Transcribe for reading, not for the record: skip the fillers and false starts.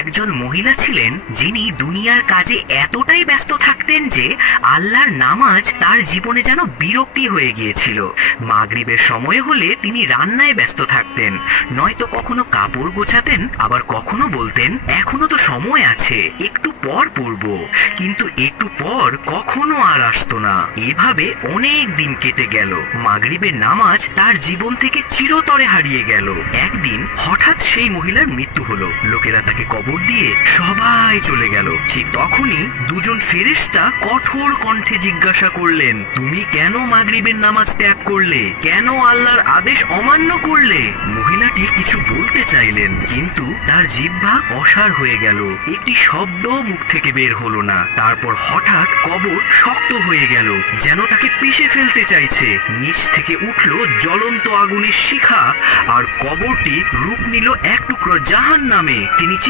একজন মহিলা ছিলেন যিনি দুনিয়ার কাজে এতটাই ব্যস্ত থাকতেন যে আল্লাহর নামাজ তার জীবনে যেন বিরক্তি হয়ে গিয়েছিল। মাগরিবের সময় হলে তিনি রান্নায় ব্যস্ত থাকতেন, নয়তো কখনো কাপড় গোছাতেন, আবার কখনো বলতেন এখনো তো সময় আছে, একটু পর পড়ব। কিন্তু একটু পর কখনো আর আসতো না। এভাবে অনেক দিন কেটে গেল। মাগরিবের নামাজ তার জীবন থেকে চিরতরে হারিয়ে গেল। একদিন হঠাৎ সেই মহিলার মৃত্যু হলো। লোকেরা তাকে কবর দিয়ে সবাই চলে গেল। ঠিক তখনই দুজন ফেরেশতা কঠোর কণ্ঠে জিজ্ঞাসা করলেন, তুমি কেন মাগরিবের নামাজ ত্যাগ করলে? কেন আল্লাহর আদেশ অমান্য করলে? মহিলাটি কিছু বলতে চাইলেন, কিন্তু তার জিহ্বা অসাড় হয়ে গেল। একটি শব্দ মুখ থেকে বের হলো না। তারপর হঠাৎ কবর শক্ত হয়ে গেল, যেন তাকে পিষে ফেলতে চাইছে। নিচ থেকে উঠল জ্বলন্ত আগুনের শিখা, আর কবরটি রূপ নিল এক টুকরো জাহান্নামে। তিনি